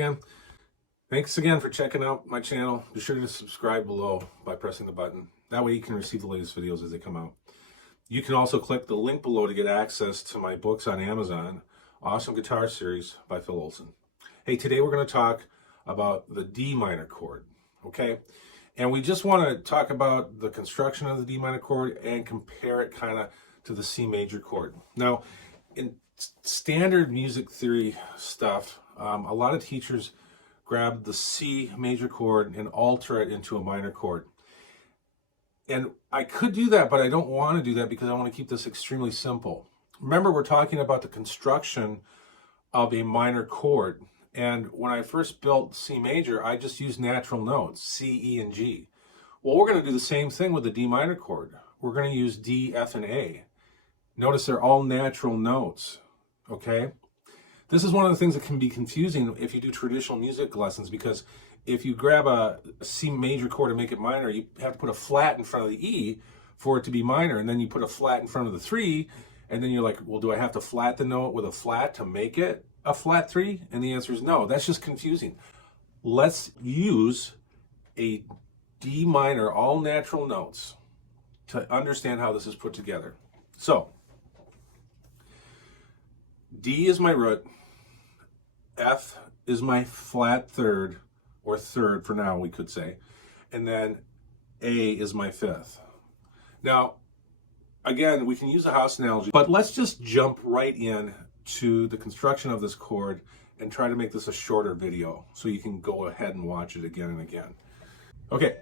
again. Thanks again for checking out my channel. Be sure to subscribe below by pressing the button. That way you can receive the latest videos as they come out. You can also click the link below to get access to my books on Amazon, Awesome Guitar Series by Phil Olson. Hey, today we're going to talk about the D minor chord, okay? And we just want to talk about the construction of the D minor chord and compare it kind of to the C major chord. Now, in standard music theory stuff, a lot of teachers grab the C major chord and alter it into a minor chord. And I could do that, but I don't want to do that because I want to keep this extremely simple. Remember, we're talking about the construction of a minor chord. And when I first built C major, I just used natural notes, C, E, and G. Well, we're going to do the same thing with the D minor chord. We're going to use D, F, and A. Notice they're all natural notes, okay? This is one of the things that can be confusing if you do traditional music lessons, because if you grab a C major chord and make it minor, you have to put a flat in front of the E for it to be minor, and then you put a flat in front of the 3, and then you're like, well, do I have to flat the note with a flat to make it a flat 3? And the answer is no. That's just confusing. Let's use a D minor, all natural notes, to understand how this is put together. So, D is my root, F is my flat third, or third for now, we could say, and then A is my fifth. Now, again, we can use a house analogy, but let's just jump right in to the construction of this chord and try to make this a shorter video so you can go ahead and watch it again and again. Okay,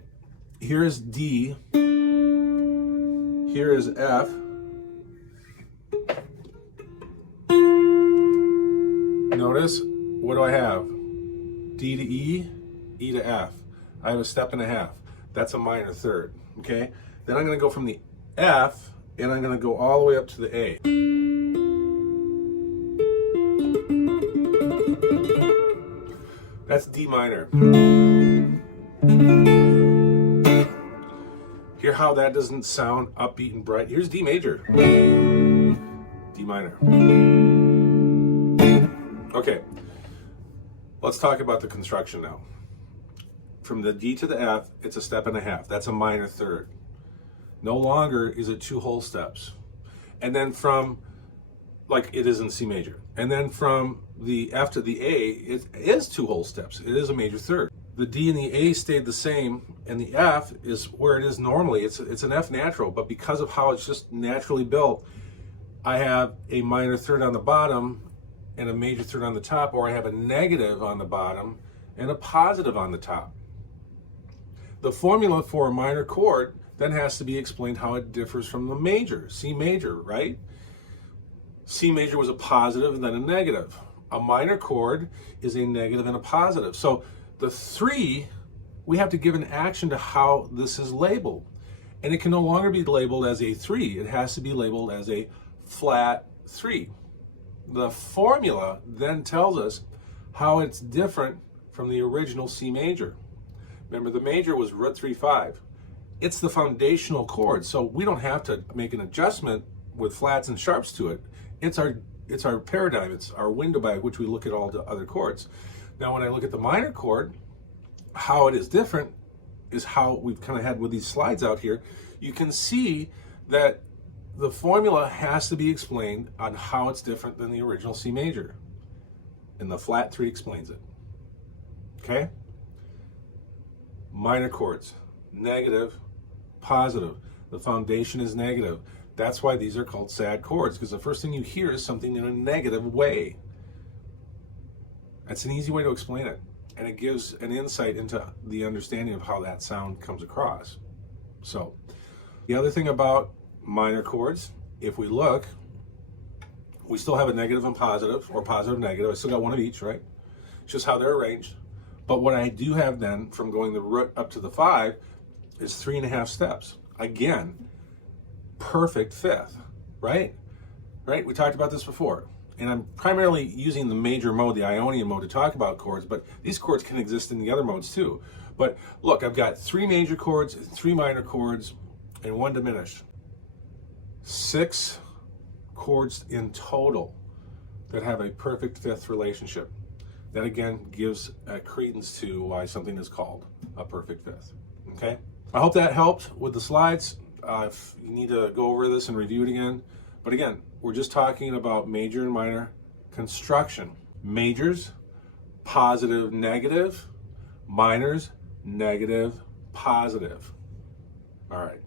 here is D, here is F, notice, what do I have? D to E, E to F. I have a step and a half. That's a minor third, okay? Then I'm gonna go from the F, and I'm gonna go all the way up to the A. That's D minor. Hear how that doesn't sound upbeat and bright? Here's D major. D minor. Okay, let's talk about the construction now. From the D to the F, it's a step and a half. That's a minor third. No longer is it 2 whole steps. And then from, like it is in C major. And then from the F to the A, it is 2 whole steps. It is a major third. The D and the A stayed the same, and the F is where it is normally. It's an F natural, but because of how it's just naturally built, I have a minor third on the bottom and a major third on the top, or I have a negative on the bottom and a positive on the top. The formula for a minor chord then has to be explained how it differs from the major, C major, right? C major was a positive and then a negative. A minor chord is a negative and a positive. So the 3, we have to give an action to how this is labeled. And it can no longer be labeled as a 3. It has to be labeled as a flat 3. The formula then tells us how it's different from the original C major. Remember, the major was root 3/5. It's the foundational chord, so we don't have to make an adjustment with flats and sharps to it. It's our paradigm. It's our window by which we look at all the other chords. Now, when I look at the minor chord, how it is different is how we've kind of had with these slides out here. You can see that the formula has to be explained on how it's different than the original C major. And the flat 3 explains it. Okay? Minor chords, negative, positive. The foundation is negative. That's why these are called sad chords, because the first thing you hear is something in a negative way. That's an easy way to explain it. And it gives an insight into the understanding of how that sound comes across. So, the other thing about minor chords, if we look, we still have a negative and positive, or positive, negative. I still got one of each, right? It's just how they're arranged. But what I do have then, from going the root up to the 5, is 3.5 steps. Again, perfect fifth, right? Right? We talked about this before. And I'm primarily using the major mode, the Ionian mode, to talk about chords, but these chords can exist in the other modes too. But look, I've got 3 major chords, 3 minor chords, and 1 diminished. 6 chords in total that have a perfect fifth relationship. That again gives credence to why something is called a perfect fifth. Okay? I hope that helped with the slides. If you need to go over this and review it again. But again, we're just talking about major and minor construction. Majors, positive, negative. Minors, negative, positive. All right.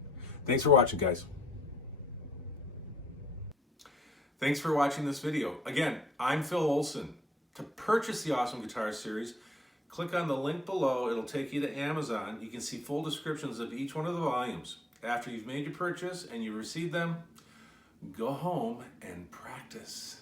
Thanks for watching, guys. Thanks for watching this video. Again, I'm Phil Olson. To purchase the Awesome Guitar Series, click on the link below. It'll take you to Amazon. You can see full descriptions of each one of the volumes. After you've made your purchase and you receive them, go home and practice.